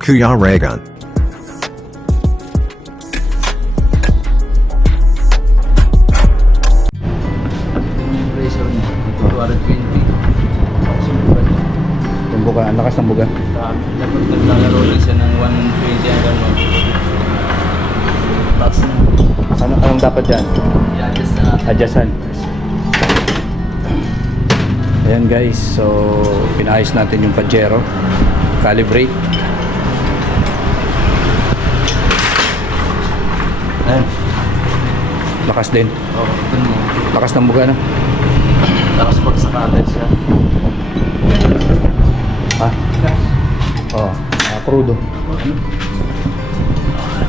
Kuya Reagan. Pressure niya, 220. Yung buka, ang lakas ng buga. Dapat naglalaro lang siya ng 120 hanggang 150. Taas na. Anong dapat dyan? I-adjust na natin. Adjustan. Ayan guys, so pinayos natin yung Pajero. Calibrate. Ayan. Lakas din. Oo, ito mo. Lakas ng buga, no? Tapos pag sakalat siya. Ha? Oo. Crudo.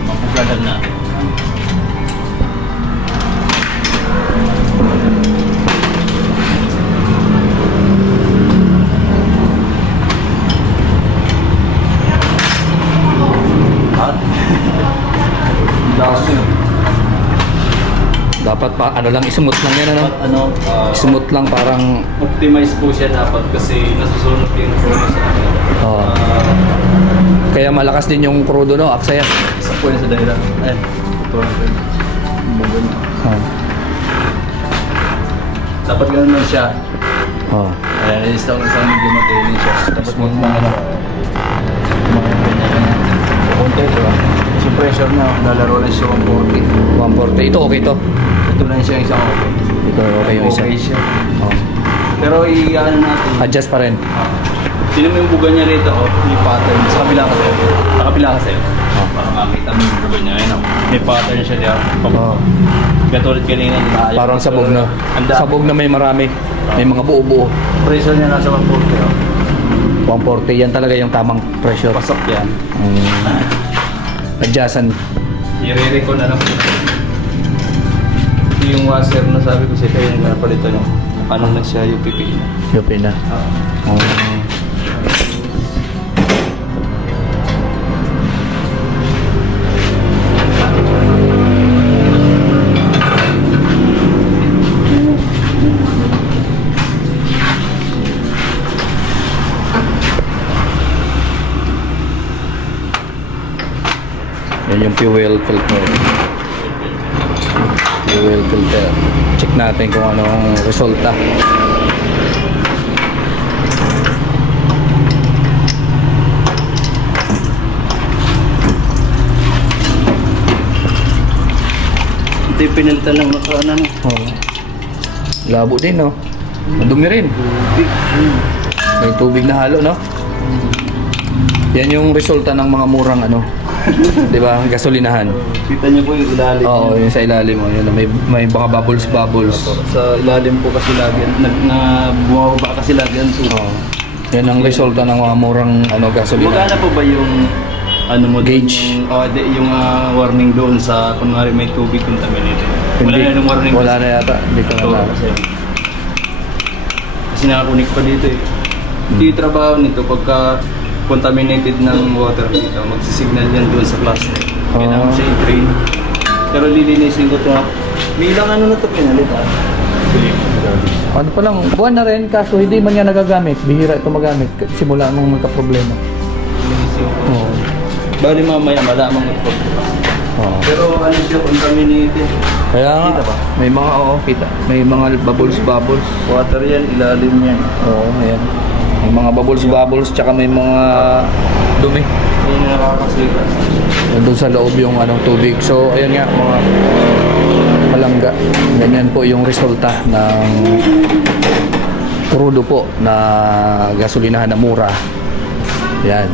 Mabugalan na. Hot? Dami. Dapat pa, ano lang, smooth lang yan, ano? Ano, Smooth lang, parang, optimize po siya dapat kasi nasusunod yung phone sa akin. oo. Kaya malakas din yung crudo, no? Aksaya. Isa po yun sa dahilan. Ayan, ito natin. Bumagod na. Oo. Dapat ganun lang siya. Oo. Ayan, isang medyo matiling siya. Dapat mo mga ano. Mga ganyan. Konti ito ah. Kasi pressure na, lalaro lang siya 140. 140. Ito okay to. Ito lang siya isang okay. Ito okay yung isa. Okay siya. Oo. Pero i-ano natin. Adjust pa rin. Sino mo yung buga niya rito, oh, yung pattern. Sa kabila kasi. Sa kabila kasi. Para makita mo yung buga niya. Ayun, oh. May pattern siya diyan. Oo. Katulad kanina. Parang sabog na. Sabog na may marami. May mga buo-buo. Pressure niya nasa 140. Oh. 140. Yan talaga yung tamang pressure. Pasok yan. Adjustan. I-re-re ko na lang po. Ito yung washer na sabi ko sa'yo yung napalitan no? Ano na siya yung UPP na. UP na. Oo. Yan yung fuel filter. Fuel filter. Check natin kung anong resulta. Ito yung pinalitan ng nakaraan ano. Oh. Labo din, no? Madumi rin. May tubig na halo, no? Yan yung resulta ng mga murang ano. 'Di ba? Gasolinahan. Kita niyo po yung ilalim. Oo, yung sa ilalim mo, yun may mga bubbles. Sa ilalim po kasi lagi bumababa kasi lagi ang tubig. Oo. Yan ang resulta ng mga murang ano gasolinahan. Magkano po ba yung ano mo Gauge? Yung warning doon sa kunwari may tubig contaminated. Wala na yung warning. Wala na yata. Hindi ko na. Kasi nakakunik pa dito eh. Hindi yung trabaho nito pagka contaminated ng water dito, magsisignal yan doon sa plastic. Kailangan siya i-drain. Pero lilinisin ko ito. May ilang ano na ito pinalit ah. Ano pa lang, buwan na rin kaso hindi man yan nagagamit. Bihira ito magamit simula nung magka-problema. Lilinisin ko. Oo. Bali mamaya malamang ito. Oo. Pero ano siya, contaminated. Kaya nga, Kita ba? may mga kita. May mga bubbles. Water yan, ilalim yan. Oo, ayan. May mga bubbles tsaka may mga dumi. Hindi na nakakasira. Nandun sa loob yung anong tubig. So, ayan nga, mga palangga. Ganyan po yung resulta ng crudo po na gasolinahan na mura. Yan.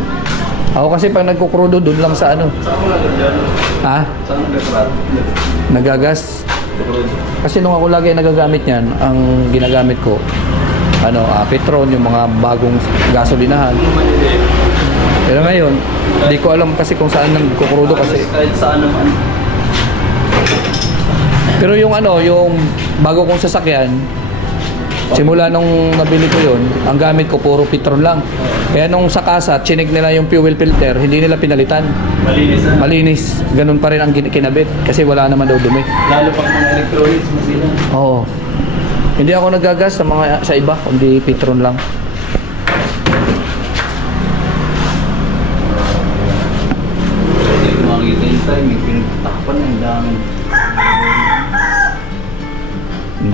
Ako kasi pag nagkukrudo, dun lang sa ano. Saan mo lang dyan? Ha? Saan mo nagkasarat? Nagagas. Kasi nung ako lagi nagagamit yan, ang ginagamit ko, Petron, yung mga bagong gasolinahan. Pero ngayon, hindi ko alam kasi kung saan nagkukrudo kasi. Kahit saan naman. Pero yung yung bago kong sasakyan, simula nung nabili ko yun, ang gamit ko puro Petron lang. Kaya nung sa kasa, chinig nila yung fuel filter, hindi nila pinalitan. Malinis na. Malinis. Ganun pa rin ang kinabit kasi wala naman daw dumi. Lalo pang mga electronics mo sila. Oo. Hindi ako nagagas sa iba, kundi Petron lang.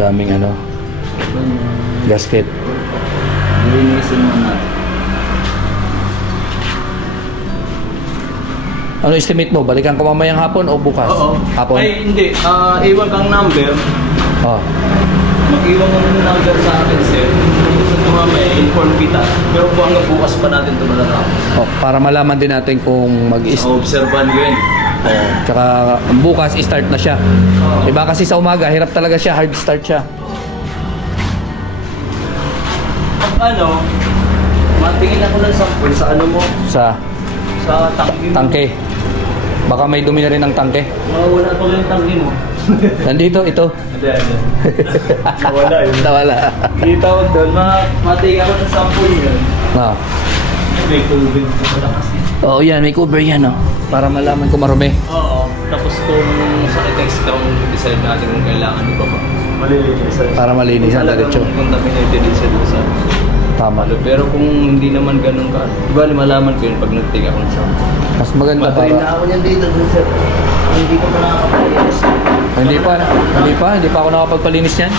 daming ano, gasket. Lilinisin mo natin. Ano estimate mo? Balikan ko mamayang hapon o bukas? Oo. Hapon? Ay, hindi. Iwan kang number. Oh. Mag-iwan mo ng number sa akin, sir. Gusto ko mamaya, inform kita. Pero kung hanggang bukas pa natin ito malatapos. Oh, para malaman din natin kung Observan ko yun. tsaka bukas start na siya. Oo. Iba kasi sa umaga, hirap talaga siya, hard start siya. Pag ano, matingin ako ng sample sa ano mo, Sa sa tangke mo. tangke. Baka may dumi na rin ng tangke. Wala pa yung tangke mo. Nandito, ito. Hindi. Wala yun. Nawala. Kita ko doon, matingin ako ng sample yun. Ah. May tubig ko pala kasi. Oo, yan. May cover yan, oh. Para malaman kung marumi. Oo. Tapos kung sa text lang, decide natin kung kailangan di ba ba. Malilinis. Para malinis ang diretso. Kung contaminated din siya doon sa Tama. pero kung hindi naman ganun ka, di ba malaman ko yun pag nagtiga ako ng sample. Mas maganda Matuloy na para... ako yan dito, sir. Hindi ko pa nakakapalinis. Hindi pa ako nakapagpalinis yan.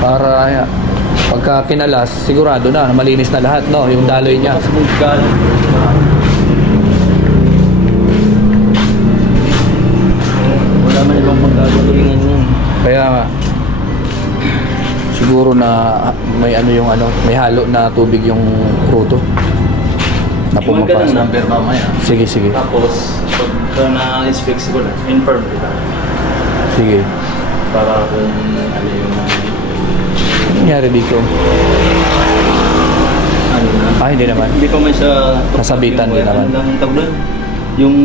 Para pagka kinalas, sigurado na malinis na lahat, no? Yung daloy niya. Mas munggal. Wala man ibang magkagalingan yun. Kaya nga, siguro na may ano yung ano, may halo na tubig yung krudo na Iwan ka ng pumapasok. number mamaya. Sige, sige. Tapos, pagka na-inspect ko na, inform kita. Sige. Para kung ano yung... Ano nangyari dito? Ano na. Hindi naman. Hindi pa man siya... Nasabitan din naman. Ano lang ang tawag doon? Yung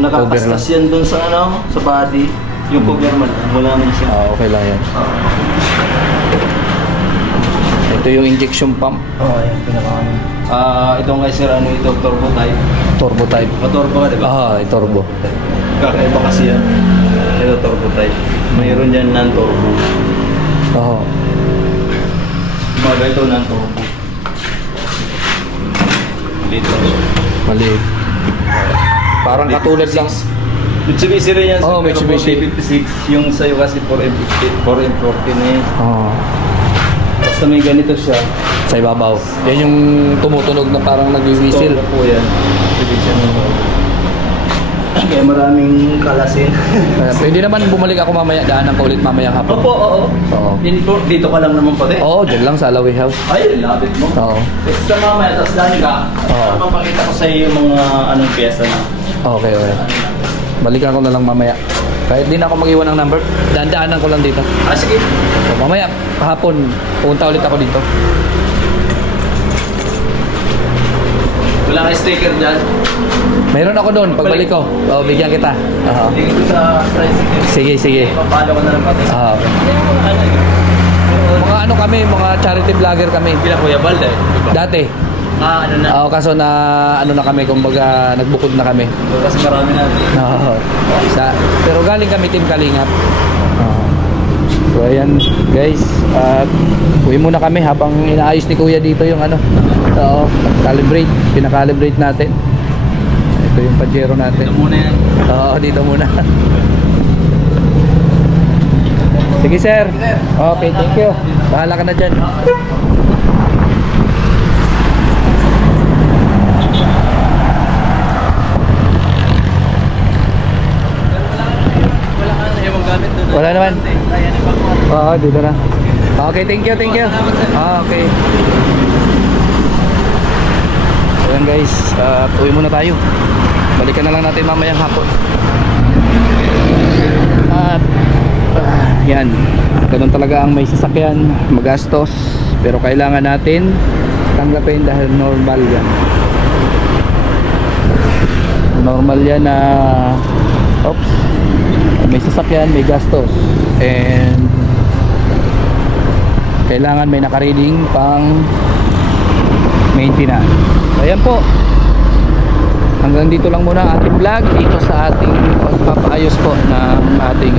nakakastas yan doon sa ano, sa body. Yung cover man, wala man siya. Okay lang yan. Ito yung injection pump. Oo, yan. Pinaka-ano. Itong kay sir, ano ito, turbo type. Turbo type. Maturbo ka, di ba? Turbo. Kakaiba kasi yan. Ito, turbo type. Mayroon yan non-turbo. Oo. Umaga ito non-turbo. Dito. Maliit. Parang katulad lang. Mitsubishi rin yan. Oo, pero Mitsubishi. 4056. Yung sa'yo kasi 4M40 na yun. Oo. Basta may ganito siya. Sa ibabaw. Yan yung tumutunog na parang nag-whistle. Turbo po yan. Mitsubishi ng turbo. Kaya maraming kalasin. Pwede naman bumalik ako mamaya, daanan ko ulit mamayang hapon. Opo, oo. Oo. Dito ka lang naman pati. Oo, dyan lang sa Alawi House. Ay, labit mo. Oo. Basta mamaya, tapos dahil ka. Oo. Mapapakita ko sa iyo yung mga anong pyesa na. Okay, okay. Balikan ko na lang mamaya. Kahit di na ako mag-iwan ng number, daan-daanan ko lang dito. Sige. So, mamaya, hapon, pupunta ulit ako dito. Wala kang sticker dyan. Mayroon ako doon, pagbalik ko. Oo, bigyan kita. Oo. Tingin ko sa tricycle. Sige, sige. Papalo ko na lang pati. Oo. Ano yun? Mga ano kami, mga charity vlogger kami. Pila Kuya Balde. Dati. Ano na. Oo, kaso na ano na kami, kumbaga nagbukod na kami. Kasi marami na. Oo. Pero galing kami Team Kalingap. Oo. So ayan guys, at uwi muna kami habang inaayos ni Kuya dito yung ano. Oo, calibrate, pinakalibrate natin. Ito yung Pajero natin. Ito muna yan. Oo, dito muna. Sige sir. Okay, thank you. Bahala ka na dyan. Wala ka na yung gamit doon. Wala naman. Ayan, ipagkuhan. Oo, dito na. Okay, thank you, thank you. Okay. Ayan guys, uwi muna tayo. Balikan na lang natin mamayang hapon. At yan, ganun talaga ang may sasakyan, magastos, pero kailangan natin tanggapin dahil normal yan. Normal yan na may sasakyan, may gastos, and kailangan may nakareading pang maintenance. So, ayan po, hanggang dito lang muna ang ating vlog dito sa ating pagpapaayos po ng ating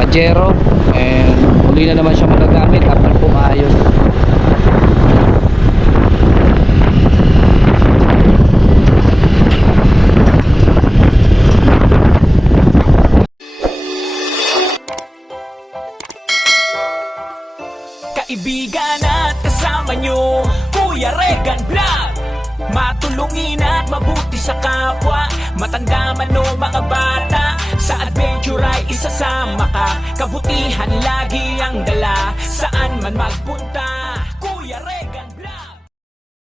Pajero, and muli na naman siya magagamit after po maayos. kaibigan at kasama nyo, Kuya Regan Vlog. Matulungin at mabuti sa kapwa, matanda man o mga bata, sa adventure ay isasama ka. Kabutihan lagi ang dala, saan man magpunta, Kuya Regan.